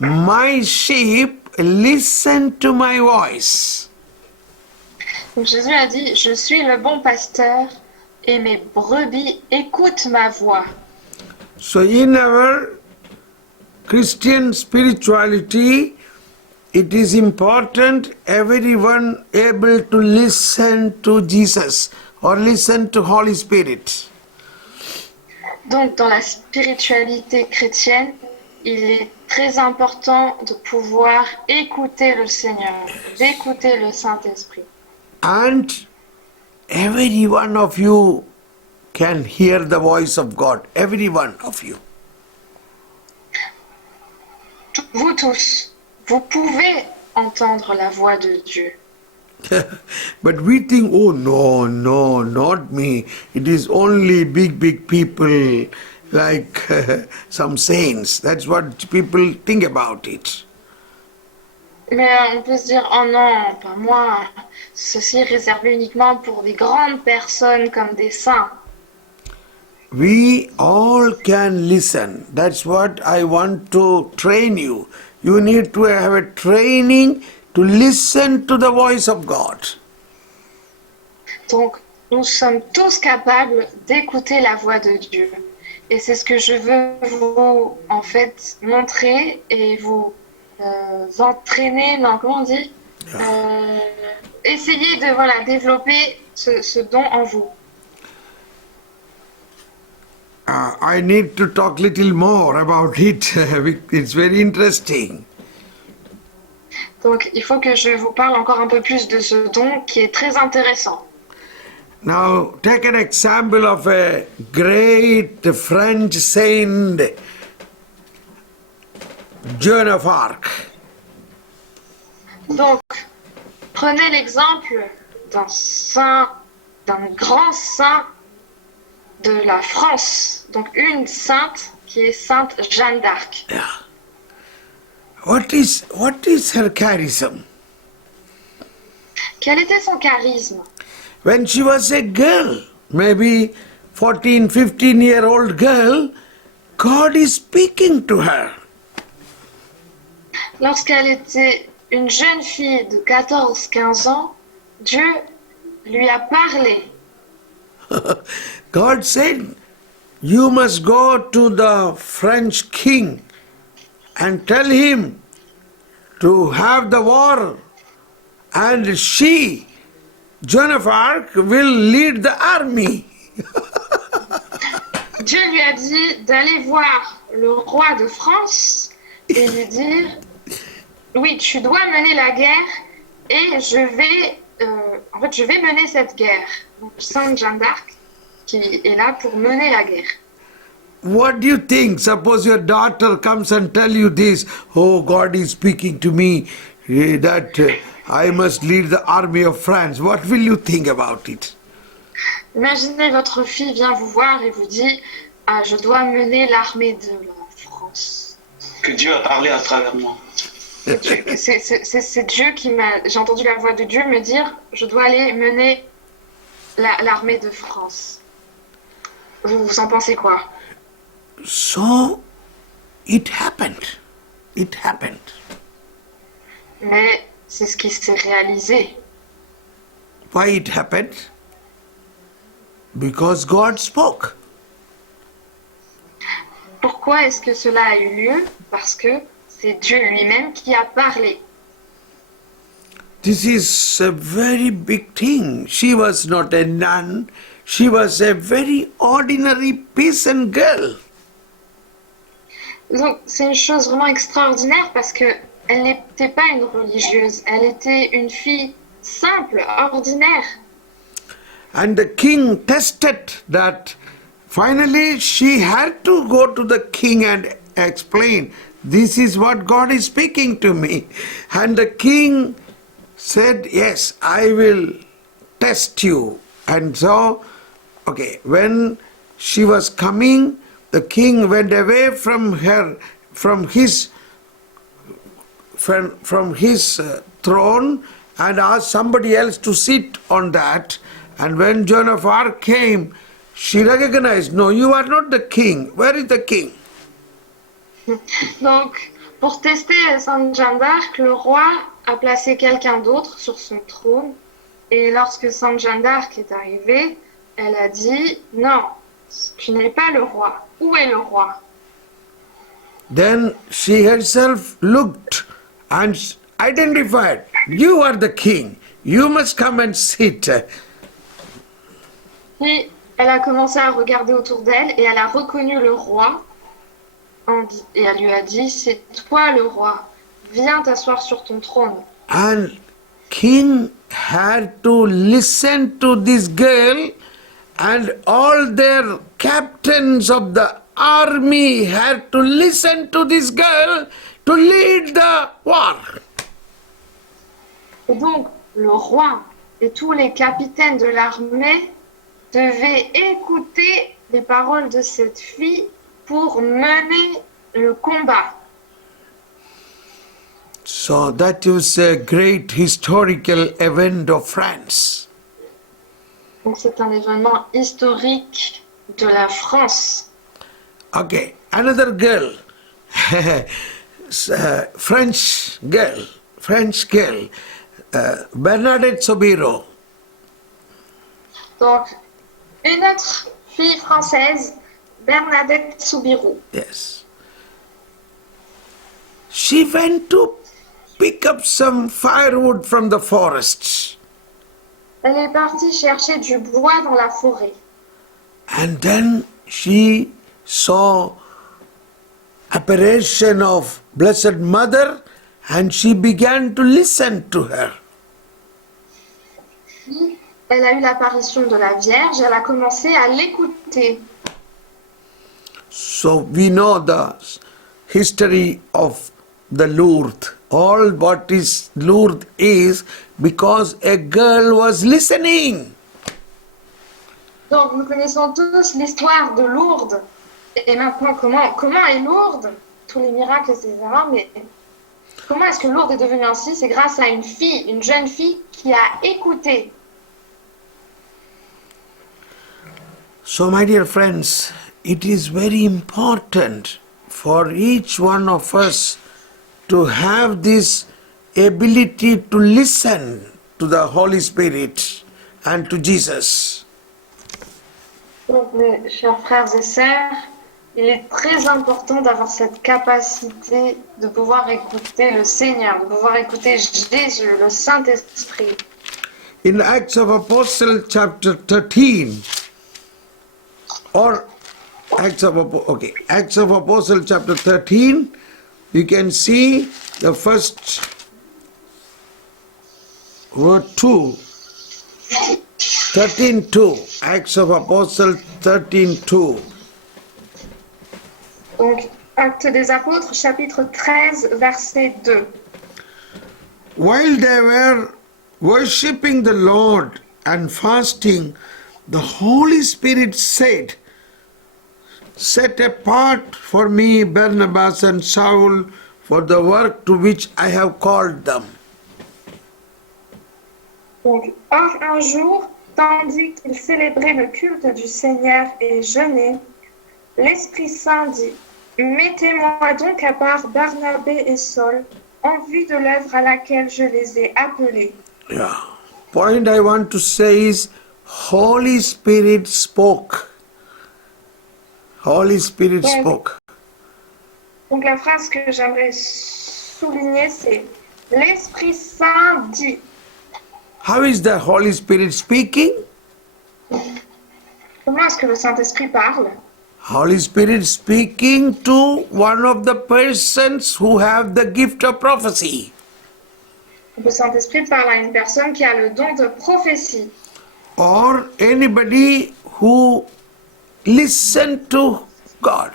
my sheep listen to my voice. Donc Jésus a dit, je suis le bon pasteur et mes brebis écoutent ma voix. So in our Christian spirituality, it is important everyone able to listen to Jesus or listen to Holy Spirit. Donc dans la spiritualité chrétienne, il est très important de pouvoir écouter le Seigneur, d'écouter le Saint-Esprit. And every one of you can hear the voice of God. Every one of you. Vous tous, vous pouvez entendre la voix de Dieu. But we think, oh no, not me. It is only big people like some saints. That's what people think about it. Mais on peut se dire, oh non, pas moi, ceci est réservé uniquement pour des grandes personnes comme des saints. We all can listen. That's what I want to train you. You need to have a training to listen to the voice of God. Donc, nous sommes tous capables d'écouter la voix de Dieu. Et c'est ce que je veux vous, en fait, montrer et vous entraîner, non, comment on dit essayer de voilà, développer ce don en vous. I need to talk little more about it. It's very interesting. Donc, il faut que je vous parle encore un peu plus de ce don qui est très intéressant. Now, take an example of a great French saint, Joan of Arc. Donc, prenez l'exemple d'un saint, d'un grand saint de la France. Donc, une sainte qui est sainte Jeanne d'Arc. Yeah. What is her charism? Quel était son charisme? When she was a girl, maybe 14, 15-year-old girl, God is speaking to her. Lorsqu'elle était une jeune fille de 14-15 ans, Dieu lui a parlé. God said, you must go to the French king and tell him to have the war, and she, Joan of Arc, will lead the army. Dieu lui a dit d'aller voir le roi de France et lui dire oui, tu dois mener la guerre et je vais mener cette guerre. Donc, Sainte Jeanne d'Arc qui est là pour mener la guerre. What do you think? Suppose your daughter comes and tell you this, oh, God is speaking to me that I must lead the army of France. What will you think about it? Imaginez votre fille vient vous voir et vous dit ah, je dois mener l'armée de la France. Que Dieu a parlé à travers moi. C'est Dieu qui m'a... J'ai entendu la voix de Dieu me dire je dois aller mener l'armée de France. Vous en pensez quoi? So, it happened. It happened. Mais c'est ce qui s'est réalisé. Why it happened? Because God spoke. Pourquoi est-ce que cela a eu lieu? Parce que c'est Dieu lui-même qui a parlé. This is a very big thing. She was not a nun. She was a very ordinary peasant girl. Donc c'est une chose vraiment extraordinaire parce que elle n'était pas une religieuse, elle était une fille simple, ordinaire. And the king tested that. Finally, she had to go to the king and explain, this is what God is speaking to me. And the king said, yes, I will test you. And so, okay, when she was coming, the king went away from her, from his throne, and asked somebody else to sit on that. And when Joan of Arc came, she recognized, no, you are not the king. Where is the king? Donc, pour tester Sainte Jeanne d'Arc, le roi a placé quelqu'un d'autre sur son trône. Et lorsque Sainte Jeanne d'Arc est arrivée, elle a dit, non, tu n'es pas le roi. Où est le roi? Then she herself looked and identified, you are the king. You must come and sit. Puis, elle a commencé à regarder autour d'elle et elle a reconnu le roi. Et elle lui a dit, c'est toi le roi. Viens t'asseoir sur ton trône. And king had to listen to this girl, and all their captains of the army had to listen to this girl to lead the war. Et donc, le roi et tous les capitaines de l'armée devaient écouter les paroles de cette fille pour mener le combat. So that was a great historical event of France. Donc c'est un événement historique de la France. Okay, another girl, French girl, Bernadette Soubirous. Donc une autre fille française, Bernadette Soubirous. Yes. She went to pick up some firewood from the forest. Elle est partie chercher du bois dans la forêt. And then she saw apparition of Blessed Mother and she began to listen to her. Puis, elle a eu l'apparition de la Vierge, elle a commencé à l'écouter. So we know the history of the Lourdes. All what is Lourdes is because a girl was listening. Donc nous connaissons tous l'histoire de Lourdes. Et maintenant, comment est Lourdes? Tous les miracles, etc. Mais comment est-ce que Lourdes est devenue ainsi? C'est grâce à une fille, une jeune fille qui a écouté. So my dear friends, it is very important for each one of us to have this ability to listen to the Holy Spirit and to Jesus. Donc mes chers frères et sœurs, il est très important d'avoir cette capacité de pouvoir écouter le Seigneur, de pouvoir écouter Jésus, le Saint-Esprit. In Acts of Apostles chapter 13, or Acts of Apostles chapter 13, you can see the first word 2, 13:2, Acts of Apostles 13:2. Donc, Actes des Apôtres, chapitre 13, verset 2. While they were worshipping the Lord and fasting, the Holy Spirit said, "Set apart for me Barnabas and Saul for the work to which I have called them." Donc, or un jour, tandis qu'ils célébraient le culte du Seigneur et jeûnaient, l'Esprit Saint dit, mettez-moi donc à part Barnabé et Saul en vue de l'œuvre à laquelle je les ai appelés. Yeah. Point I want to say is Holy Spirit spoke. Holy Spirit Ouais. spoke. Donc la phrase que j'aimerais souligner, c'est l'Esprit Saint dit. How is the Holy Spirit speaking? Comment est-ce que le Saint-Esprit parle? Holy Spirit speaking to one of the persons who have the gift of prophecy. Le Saint-Esprit parle à une personne qui a le don de prophétie. Or anybody who listen to God.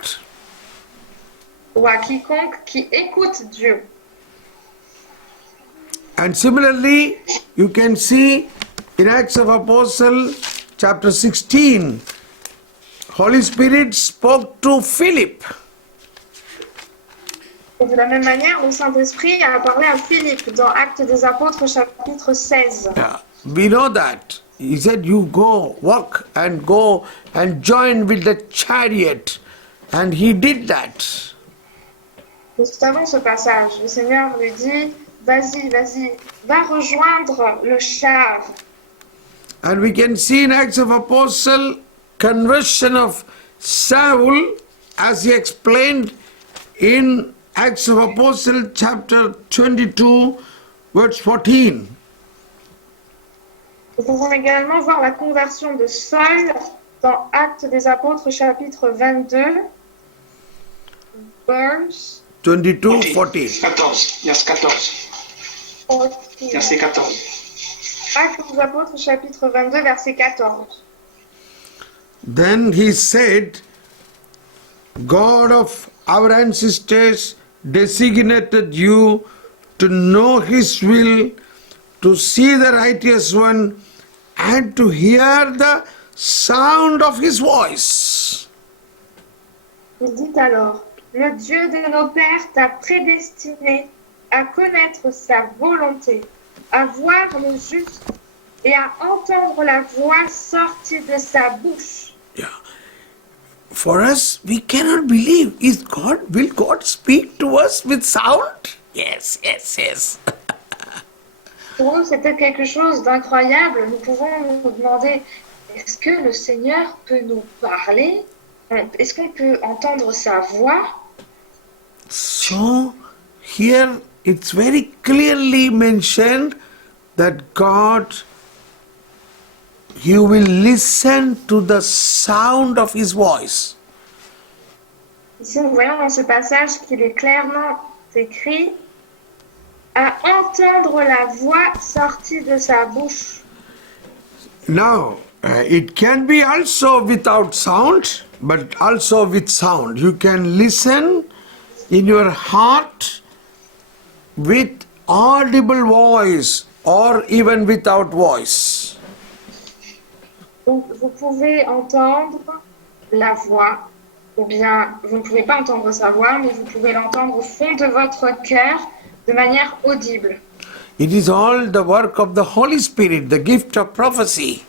Ou à quiconque qui écoute Dieu. And similarly, you can see in Acts of Apostles chapter 16, Holy Spirit spoke to Philip. Et de la même manière, le Saint-Esprit a parlé à Philippe dans Actes des Apôtres, chapitre 16. Yeah, we know that. He said, you go and join with the chariot. And he did that. Nous savons ce passage. Le Seigneur lui dit, vas-y, va rejoindre le char. And we can see in Acts of Apostles, conversion of Saul, as he explained in Acts of Apostles chapter 22, verse 14. Nous pouvons également voir la conversion de Saul dans Actes des Apôtres, chapitre 22, verse 22, 14. 14, verset 14. 14. Verset 14. Actes des Apôtres, chapitre 22, verset 14. Then he said, God of our ancestors designated you to know his will, to see the righteous one, and to hear the sound of his voice. Il dit alors, le Dieu de nos pères t'a prédestiné à connaître sa volonté, à voir le juste et à entendre la voix sortie de sa bouche. Yeah. For us, we cannot believe. Will God speak to us with sound? Yes, yes, yes. Pour nous, c'était quelque chose d'incroyable. Nous pouvons nous demander, est-ce que le Seigneur peut nous parler? Est-ce qu'on peut entendre sa voix? So, here it's very clearly mentioned that God, you will listen to the sound of His voice. Ici, nous voyons dans ce passage qu'il est clairement écrit à entendre la voix sortie de sa bouche. Now, it can be also without sound, but also with sound. You can listen in your heart with audible voice or even without voice. Donc, vous pouvez entendre la voix, ou bien vous ne pouvez pas entendre sa voix, mais vous pouvez l'entendre au fond de votre cœur de manière audible. It is all the work of the Holy Spirit, the gift of prophecy.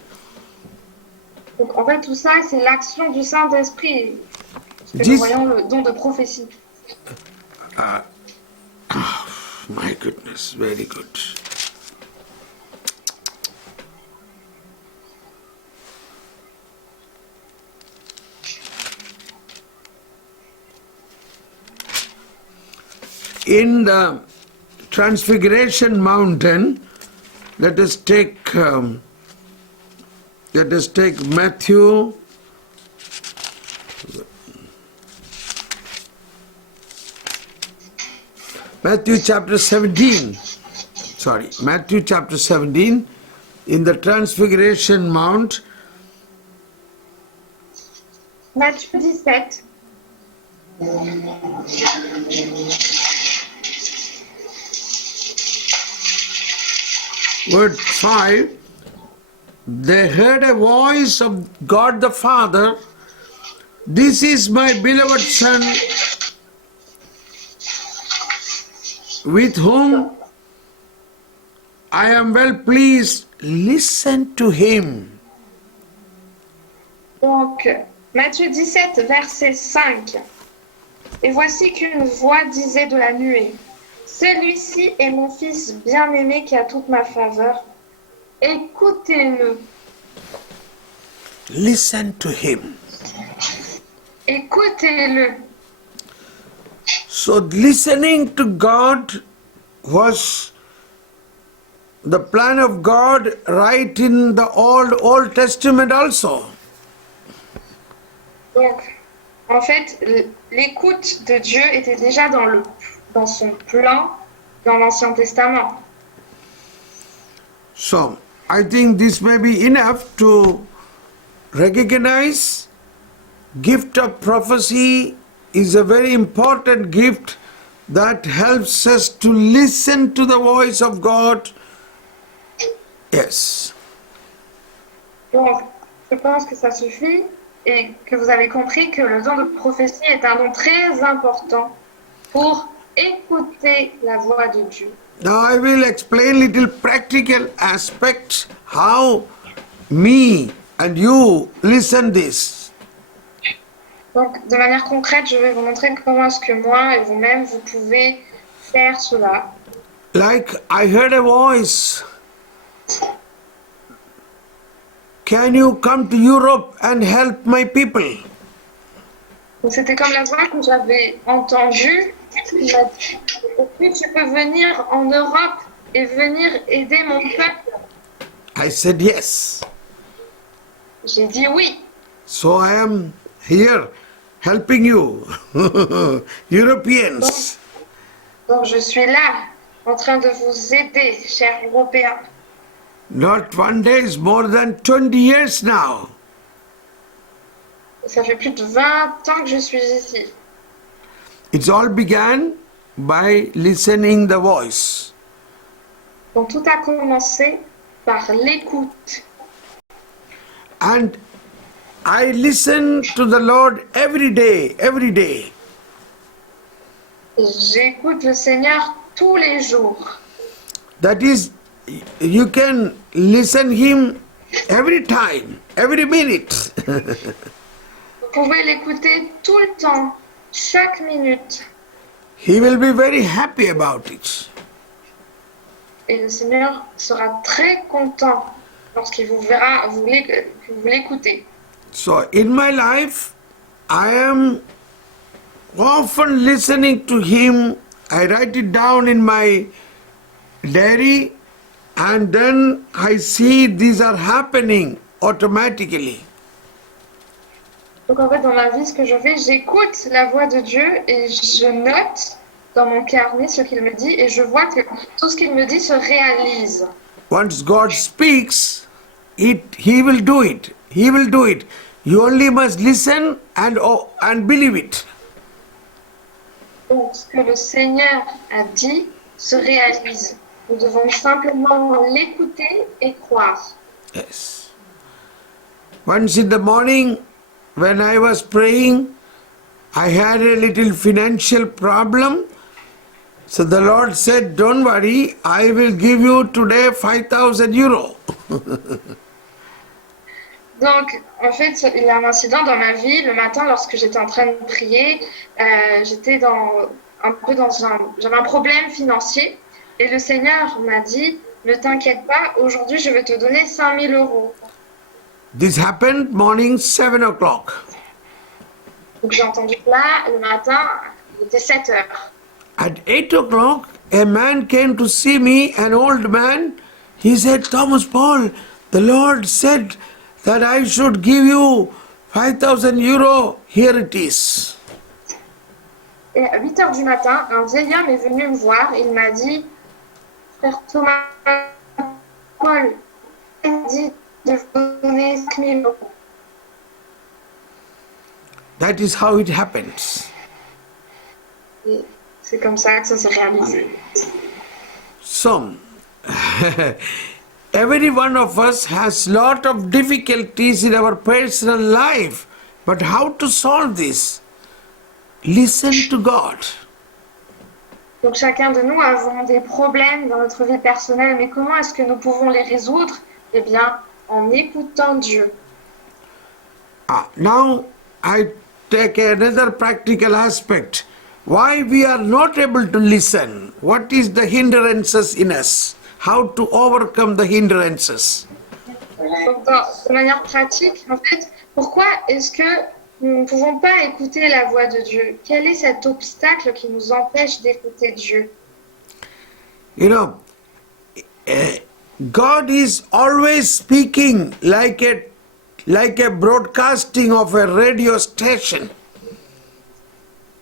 Donc, en fait, tout ça, c'est l'action du Saint-Esprit. Parce que Dis- nous voyons le don de prophétie. My goodness, very good. In the Transfiguration Mountain, let us take Matthew. Matthew chapter 17. Matthew chapter 17. In the Transfiguration Mount, Matthieu 17. Word 5, they heard a voice of God the Father, "This is my beloved Son, with whom I am well pleased. Listen to him." Donc, Matthieu 17, verset 5. Et voici qu'une voix disait de la nuée, celui-ci est mon fils bien-aimé qui a toute ma faveur. Écoutez-le. Listen to him. Écoutez-le. So listening to God was the plan of God right in the Old Testament also. Donc, en fait, l'écoute de Dieu était déjà dans son plan dans l'Ancien Testament. So, I think this may be enough to recognize gift of prophecy is a very important gift that helps us to listen to the voice of God. Yes. Donc, je pense que ça suffit et que vous avez compris que le don de prophétie est un don très important pour écouter la voix de Dieu. Now I will explain little practical aspects how me and you listen this. Donc, de manière concrète, je vais vous montrer comment est-ce que moi et vous-même, vous pouvez faire cela. Like I heard a voice. Can you come to Europe and help my people? Donc, c'était comme la voix que j'avais entendue. Il m'a dit, est-ce que tu peux venir en Europe et venir aider mon peuple? I said yes. J'ai dit oui. So I am here helping you, Europeans. Donc, je suis là, en train de vous aider, chers Européens. Not one day, it's more than 20 years now. Ça fait plus de 20 ans que je suis ici. It all began by listening the voice. Donc, tout a commencé par l'écoute. And I listen to the Lord every day, every day. J'écoute le Seigneur tous les jours. That is, you can listen him every time, every minute. Vous pouvez l'écouter tout le temps, chaque minute. He will be very happy about it. Et le Seigneur sera très content lorsqu'il vous verra, que vous l'écoutez. So in my life, I am often listening to him. I write it down in my diary, and then I see these are happening automatically. Donc en fait, dans ma vie, ce que je fais, j'écoute la voix de Dieu et je note dans mon carnet ce qu'il me dit et je vois que tout ce qu'il me dit se réalise. Once God speaks, he will do it. He will do it. You only must listen and believe it. Donc ce que le Seigneur a dit se réalise. Nous devons simplement l'écouter et croire. Yes. Once in the morning, when I was praying, I had a little financial problem. So the Lord said, don't worry, I will give you today 5,000 euro. Donc, en fait, il y a un incident dans ma vie. Le matin, lorsque j'étais en train de prier, j'avais un problème financier. Et le Seigneur m'a dit, ne t'inquiète pas, aujourd'hui, je vais te donner 5 000 euros. This happened morning 7 o'clock. Donc, j'ai entendu là, le matin, il était 7 heures. At 8 o'clock, a man came to see me, an old man. He said, Thomas Paul, the Lord said that I should give you 5,000 euro. Here it is. Et à 8 heures du matin, un vieil homme est venu me voir. Il m'a dit, frère Thomas Paul, il m'a dit de vous donner 5 000 euros. That is how it happens. Et c'est comme ça que ça s'est réalisé. So, every one of us has lot of difficulties in our personal life. But how to solve this? Listen to God. Donc chacun de nous avons des problèmes dans notre vie personnelle, mais comment est-ce que nous pouvons les résoudre? Eh bien, en écoutant Dieu. Now I take another practical aspect. Why we are not able to listen? What is the hindrances in us? How to overcome the hindrances? Donc, de manière pratique, en fait, pourquoi est-ce que nous ne pouvons pas écouter la voix de Dieu? Quel est cet obstacle qui nous empêche d'écouter Dieu? You know, God is always speaking like a broadcasting of a radio station.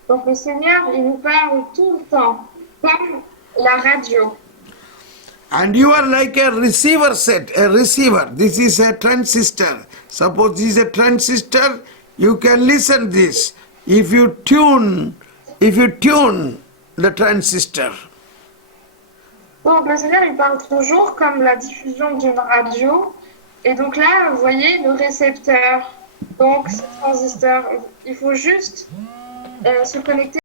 Donc le Seigneur, il nous parle tout le temps, comme la radio. And you are like a receiver set, a receiver. This is a transistor. Suppose this is a transistor, you can listen this. If you tune the transistor. Donc le Seigneur, il parle toujours comme la diffusion d'une radio. Et donc là, vous voyez le récepteur. Donc ce transistor, il faut juste se connecter